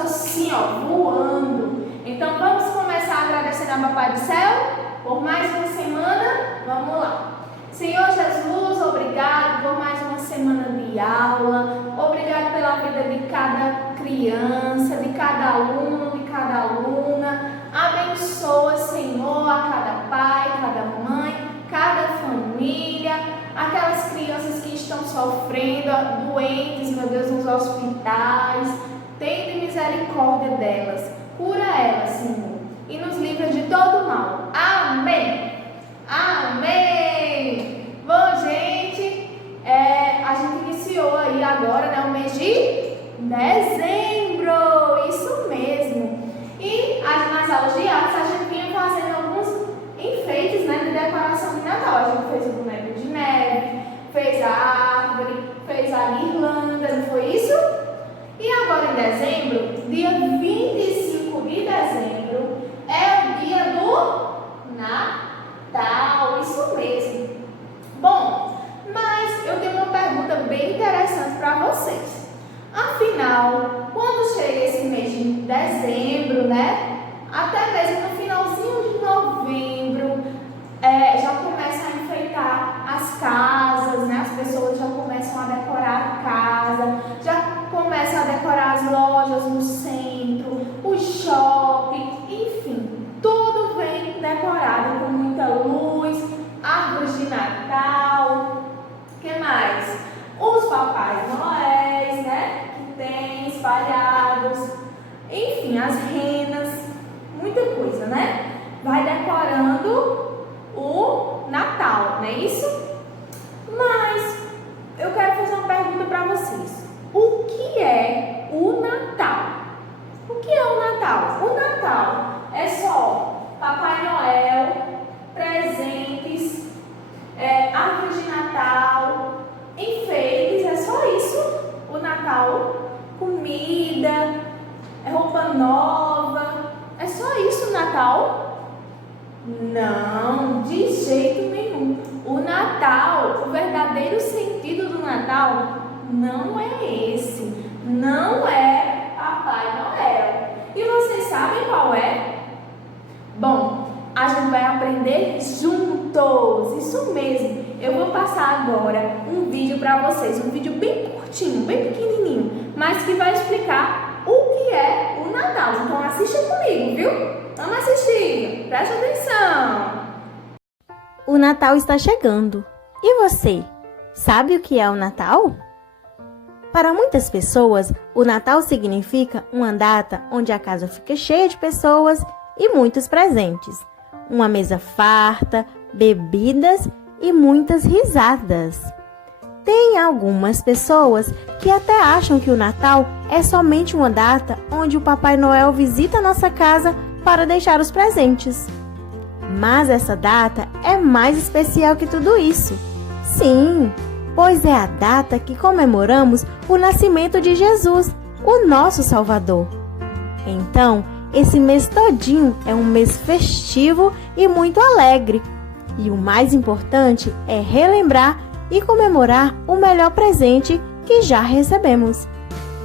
passou assim, ó, voando. Então vamos começar agradecendo ao Papai do Céu por mais uma semana. Vamos lá. Senhor Jesus, obrigado por mais uma semana de aula. Obrigado pela vida de cada criança, de cada aluno, de cada aluna. Abençoa, Senhor, a cada pai, cada mãe, cada família, aquelas crianças que estão sofrendo, doentes, meu Deus, nos hospitais. Tenha misericórdia delas. Cura elas, Senhor, e nos livra de todo mal. Amém. Amém. Bom, gente, a gente iniciou aí agora, né, o mês de dezembro. Isso mesmo. E nas aulas de artes a gente vinha fazendo alguns enfeites, né, de decoração de Natal. A gente fez o boneco de neve, fez a árvore, fez a guirlanda, não foi isso? E agora em dezembro, dia 25 de dezembro, é o dia do Natal, isso mesmo. Bom, mas eu tenho uma pergunta bem interessante para vocês. Afinal, quando chega esse mês de dezembro, né? Até mesmo no finalzinho de novembro, já começa a enfeitar as casas, né? As pessoas já começam a decorar a casa, já começam a decorar as lojas no centro, o shopping, enfim, tudo vem decorado com muita luz, árvores de Natal, o que mais? Os Papais Noéis, né? Que tem espalhados, enfim, as renas, muita coisa, né? Vai decorando o Natal, não é isso? Mas eu quero fazer uma pergunta para vocês. O que é o Natal? O que é o Natal? O Natal é só Papai Noel, presentes, árvore de Natal, enfeites, é só isso? O Natal, comida, roupa nova, é só isso o Natal? Não, de jeito nenhum. O Natal, o verdadeiro sentido do Natal não é esse, não é Papai Noel. E vocês sabem qual é? Bom, a gente vai aprender juntos, isso mesmo. Eu vou passar agora um vídeo para vocês, um vídeo bem curtinho, bem pequenininho, mas que vai explicar o que é o Natal. Então assista comigo, viu? Vamos assistir, presta atenção. O Natal está chegando. E você, sabe o que é o Natal? Para muitas pessoas, o Natal significa uma data onde a casa fica cheia de pessoas e muitos presentes. Uma mesa farta, bebidas e muitas risadas. Tem algumas pessoas que até acham que o Natal é somente uma data onde o Papai Noel visita nossa casa para deixar os presentes. Mas essa data é mais especial que tudo isso. Sim, pois é a data que comemoramos o nascimento de Jesus, o nosso Salvador. Então, esse mês todinho é um mês festivo e muito alegre. E o mais importante é relembrar e comemorar o melhor presente que já recebemos.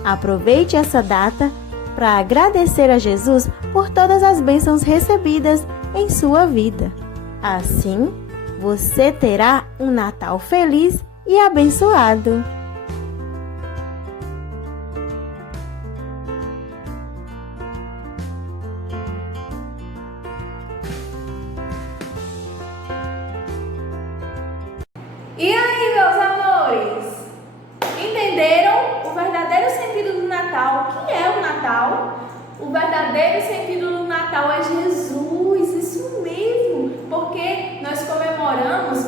Aproveite essa data para agradecer a Jesus por todas as bênçãos recebidas em sua vida. Assim, você terá um Natal feliz e abençoado. E aí, meus amores? Entenderam o verdadeiro sentido do Natal? O que é o Natal? O verdadeiro sentido do Natal é Jesus, isso mesmo, porque nós comemoramos,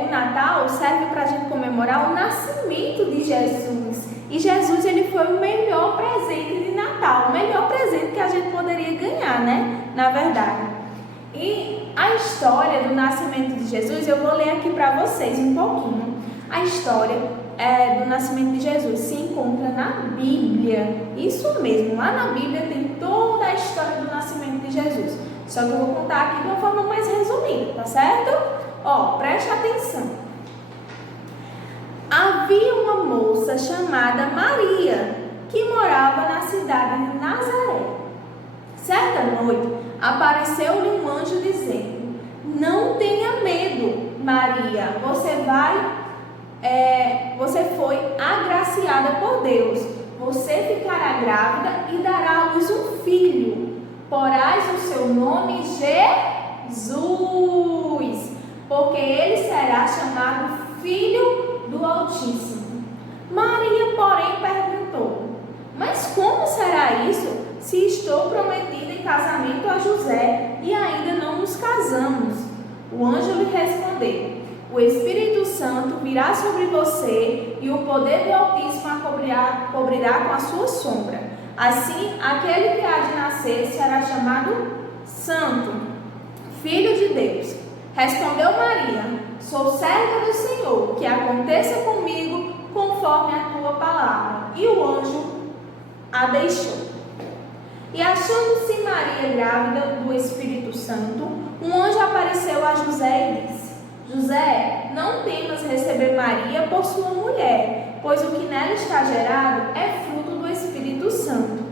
o Natal serve para a gente comemorar o nascimento de Jesus. E Jesus, ele foi o melhor presente de Natal, o melhor presente que a gente poderia ganhar, né? Na verdade. E a história do nascimento de Jesus, eu vou ler aqui para vocês um pouquinho. A história do nascimento de Jesus se encontra na Bíblia. Isso mesmo, lá na Bíblia tem toda a história do nascimento de Jesus. Só que eu vou contar aqui de uma forma mais resumida, tá certo? Ó, preste atenção. Havia uma moça chamada Maria, que morava na cidade de Nazaré. Certa noite, apareceu-lhe um anjo dizendo: não tenha medo, Maria, você foi agraciada por Deus. Você ficará grávida e dará à luz um filho. Porás o seu nome Jesus, porque ele será chamado Filho do Altíssimo. Maria, porém, perguntou: mas como será isso, se estou prometida em casamento a José e ainda não nos casamos? O anjo lhe respondeu: o Espírito Santo virá sobre você e o poder do Altíssimo a cobrirá com a sua sombra. Assim, aquele que há de nascer será chamado Santo, Filho de Deus. Respondeu Maria: sou serva do Senhor, que aconteça comigo conforme a tua palavra. E o anjo a deixou. E achando-se Maria grávida do Espírito Santo, um anjo apareceu a José e disse: José, não temas receber Maria por sua mulher, pois o que nela está gerado é fruto do Espírito Santo.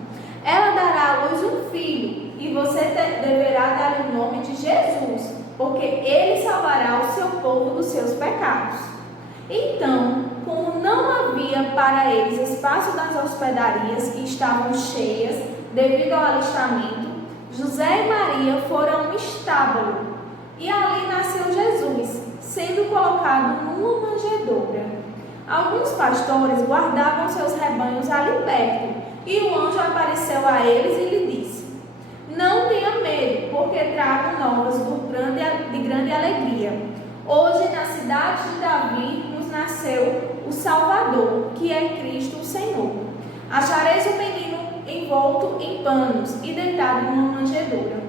Ela dará à luz um filho, e você deverá dar o nome de Jesus, porque ele salvará o seu povo dos seus pecados. Então, como não havia para eles espaço nas hospedarias que estavam cheias devido ao alistamento, José e Maria foram a um estábulo, e ali nasceu Jesus, sendo colocado numa manjedoura. Alguns pastores guardavam seus rebanhos ali perto, e o anjo apareceu a eles e lhe disse: não tenha medo, porque trago novas de grande alegria. Hoje, na cidade de Davi, nos nasceu o Salvador, que é Cristo o Senhor. Achareis o menino envolto em panos e deitado numa manjedoura.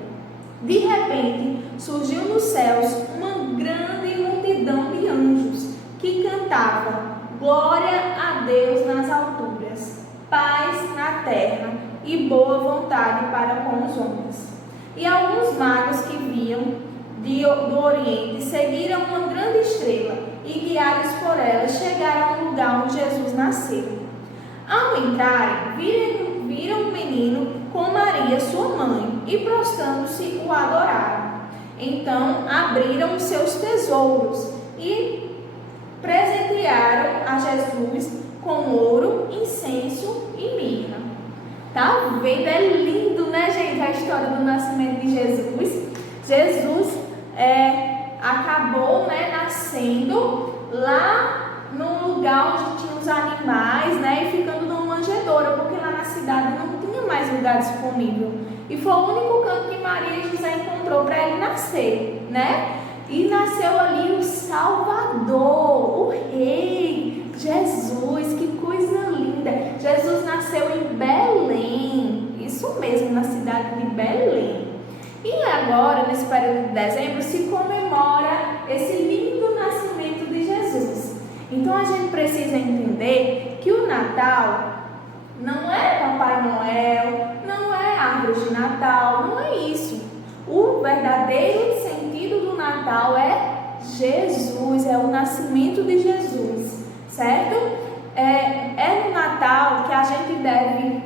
De repente, surgiu nos céus uma grande multidão de anjos que cantava: glória a Deus nas alturas, paz na terra e boa vontade para com os homens. E alguns magos que vinham do Oriente seguiram uma grande estrela e, guiados por ela, chegaram ao lugar onde Jesus nasceu. Ao entrarem, viram o menino com Maria, sua mãe, e prostrando-se o adoraram. Então abriram os seus tesouros e presentearam a Jesus com ouro, incenso e mirra. Tá vendo? É lindo, né, gente, a história do nascimento de Jesus. Jesus acabou, nascendo lá no lugar onde tinha os animais, e ficando numa manjedoura, porque lá na cidade não tinha mais lugar disponível. E foi o único canto que Maria e José encontrou para ele nascer, E nasceu ali o Salvador, o Rei, Jesus. Que coisa linda! Jesus nasceu em Belém, isso mesmo, na cidade de Belém. E agora, nesse período de dezembro, se comemora esse lindo nascimento de Jesus. Então a gente precisa entender que o Natal não é Papai Noel, não é árvore de Natal, não é isso. O verdadeiro sentido do Natal é Jesus, é o nascimento de Jesus, certo? É no Natal que a gente deve,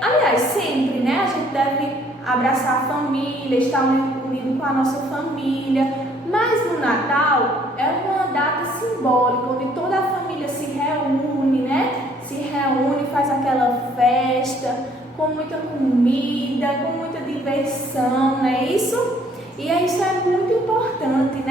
aliás, sempre, a gente deve abraçar a família, estar unido com a nossa família. Mas no Natal é uma data simbólica, onde toda a família se reúne, faz aquela festa, com muita comida, com muita diversão, não é isso? E isso é muito importante,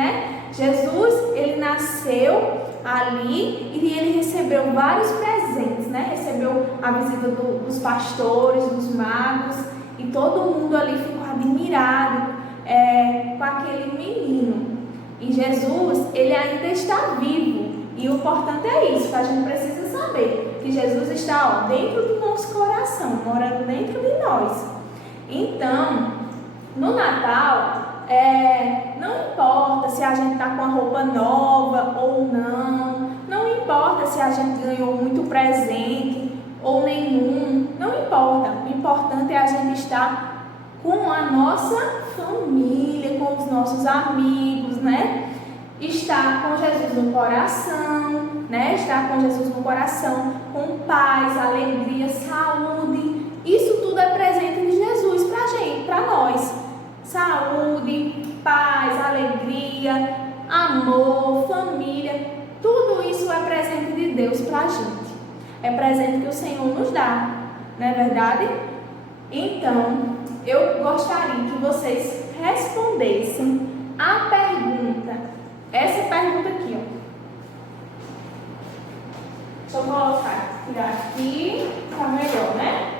Jesus, ele nasceu ali e ele recebeu vários presentes, Recebeu a visita dos pastores, dos magos, e todo mundo ali ficou admirado com aquele menino. E Jesus, ele ainda está vivo. E o importante é isso, que a gente precisa saber, que Jesus está dentro do nosso coração, morando dentro de nós. Então, no Natal, não importa se a gente está com a roupa nova ou não, não importa se a gente ganhou muito presente ou nenhum, não importa. O importante é a gente estar com a nossa família, com os nossos amigos, estar com Jesus no coração, né? Estar com Jesus no coração, com paz, alegria, saúde. Isso tudo é presente de Jesus pra gente, pra nós. Saúde, paz, alegria, amor, família, tudo isso é presente de Deus pra gente. É presente que o Senhor nos dá, não é verdade? Então, eu gostaria que vocês respondessem a pergunta. Essa pergunta aqui, ó. Deixa eu colocar, tirar aqui, tá melhor, né?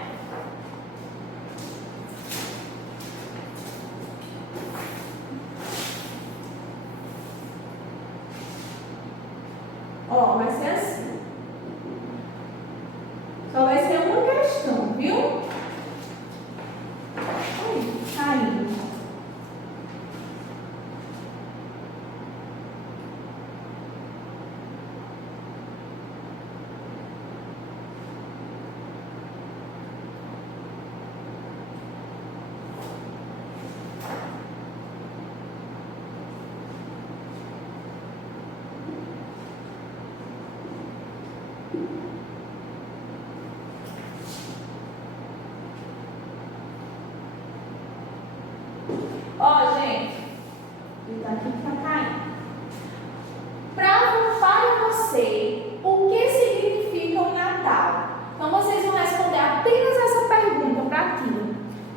Ó, vai ser assim. Só vai ser uma questão, viu? Ai, caiu. Ó, gente, ele tá aqui que tá caindo. Para você, o que significa o Natal? Então, vocês vão responder apenas essa pergunta para ti.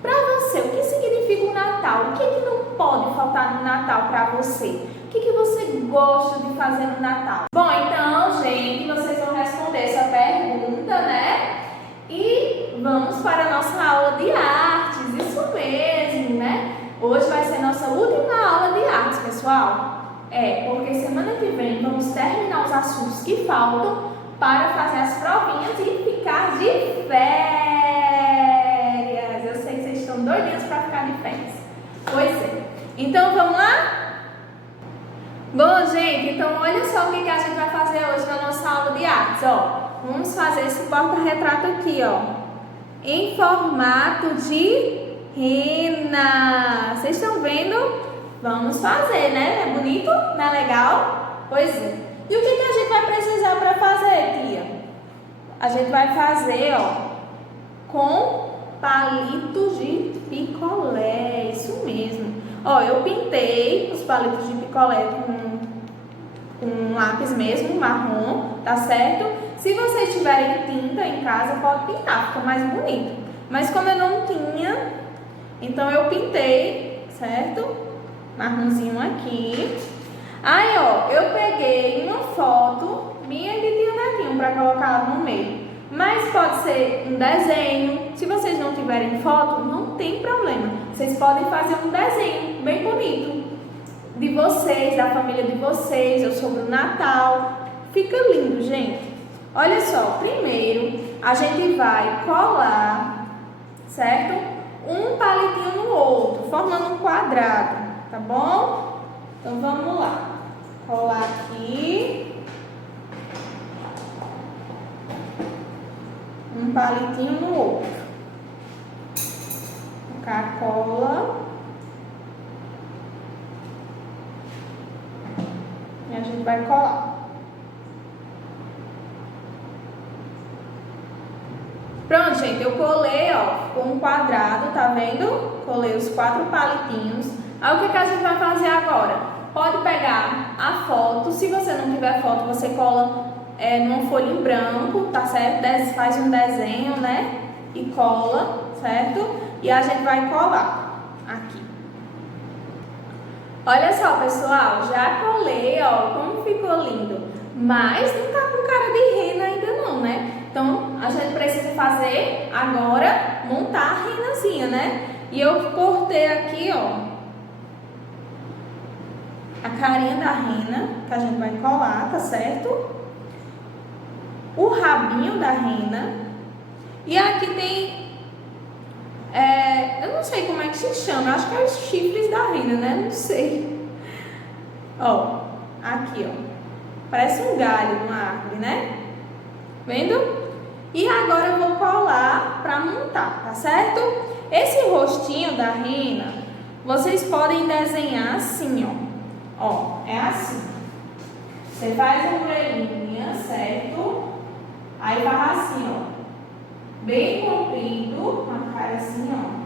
Para você, o que significa o Natal? O que não pode faltar no Natal para você? O que você gosta de fazer no Natal? Bom, então, gente, vocês vão responder essa pergunta, né? E vamos para a nossa aula de artes, isso mesmo, né? Hoje vai ser nossa última aula de artes, pessoal. Porque semana que vem vamos terminar os assuntos que faltam para fazer as provinhas e ficar de férias. Eu sei que vocês estão doidinhos para ficar de férias. Pois é. Então, vamos lá? Bom, gente, então olha só o que a gente vai fazer hoje na nossa aula de artes, ó. Vamos fazer esse porta-retrato aqui, ó, em formato de rena. Vocês estão vendo? Vamos fazer, né? É bonito? Não é legal? Pois é. E o que a gente vai precisar para fazer, tia? A gente vai fazer, ó, com palitos de picolé. Isso mesmo. Ó, eu pintei os palitos de picolé com um lápis mesmo, marrom, tá certo? Se vocês tiverem tinta em casa, pode pintar, fica mais bonito. Mas como eu não tinha, então eu pintei, certo? Marronzinho aqui. Aí, ó, eu peguei uma foto minha de Tia Netinho para colocar lá no meio. Mas pode ser um desenho. Se vocês não tiverem foto, não tem problema. Vocês podem fazer um desenho bem bonito de vocês, da família de vocês, ou sobre o Natal. Fica lindo, gente. Olha só, primeiro a gente vai colar, certo? Um palitinho no outro, formando um quadrado, tá bom? Então vamos lá. Colar aqui. Um palitinho no outro. Colocar a cola. E a gente vai colar. Pronto, gente, eu colei, ó, com um quadrado, tá vendo? Colei os 4 palitinhos. Aí o que a gente vai fazer agora? Pode pegar a foto, se você não tiver foto, você cola numa folha em branco, tá certo? Faz um desenho, né? E cola, certo? E a gente vai colar aqui. Olha só, pessoal, já colei, ó, como ficou lindo. Mas não tá com cara de rena ainda não, né? Então, a gente precisa fazer agora, montar a renazinha, né? E eu cortei aqui, ó, a carinha da rena, que a gente vai colar, tá certo? O rabinho da rena. E aqui tem, eu não sei como é que se chama, acho que é os chifres da rena, né? Não sei. Ó, aqui, ó. Parece um galho numa árvore, né? Vendo? E agora eu vou colar para montar, tá certo? Esse rostinho da rena, vocês podem desenhar assim, ó. Ó, é assim. Você faz uma orelhinha, certo? Aí vai assim, ó. Bem comprido, a cara assim, ó.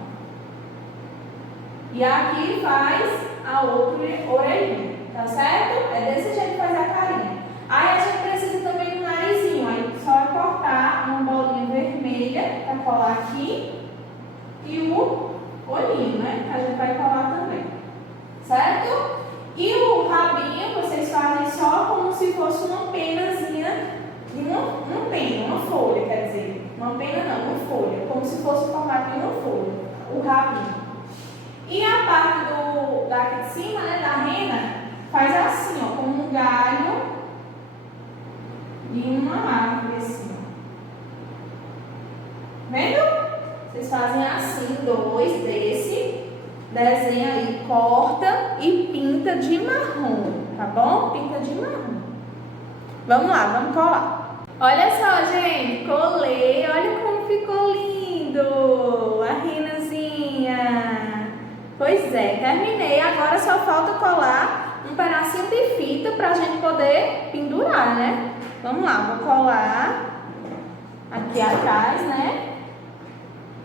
E aqui faz a outra orelhinha, tá certo? É desse jeito que faz a carinha. Aí a gente precisa também do narizinho. Aí só é cortar uma bolinha vermelha pra colar aqui. E o olhinho, né? Que a gente vai colar também. Certo? E o rabinho vocês fazem só como se fosse uma penazinha, uma pena, uma folha, quer dizer. Uma pena não, uma folha. Como se fosse o formato de uma folha. O rabinho. E a parte daqui de cima, né, da rena, faz assim, ó, como um galho de uma árvore, assim. Vendo? Vocês fazem assim, 2 desse, desenha aí, corta e pinta de marrom, tá bom? Pinta de marrom. Vamos lá, vamos colar. Olha só, gente, colei, olha como ficou lindo a renazinha. Pois é, terminei, agora só falta colar um pedacinho de fita pra gente poder pendurar, né? Vamos lá, vou colar aqui atrás, né?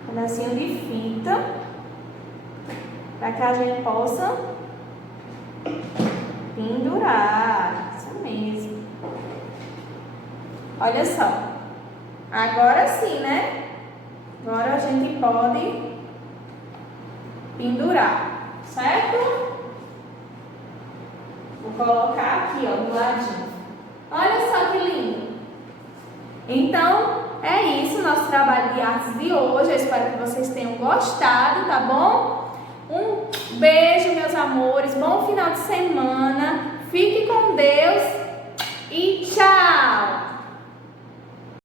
Um pedacinho de fita para que a gente possa pendurar. Isso mesmo. Olha só. Agora sim, né? Agora a gente pode pendurar, certo? Vou colocar aqui, ó, do ladinho. Olha só que lindo. Então, é isso, nosso trabalho de artes de hoje. Eu espero que vocês tenham gostado, tá bom? Um beijo, meus amores. Bom final de semana. Fique com Deus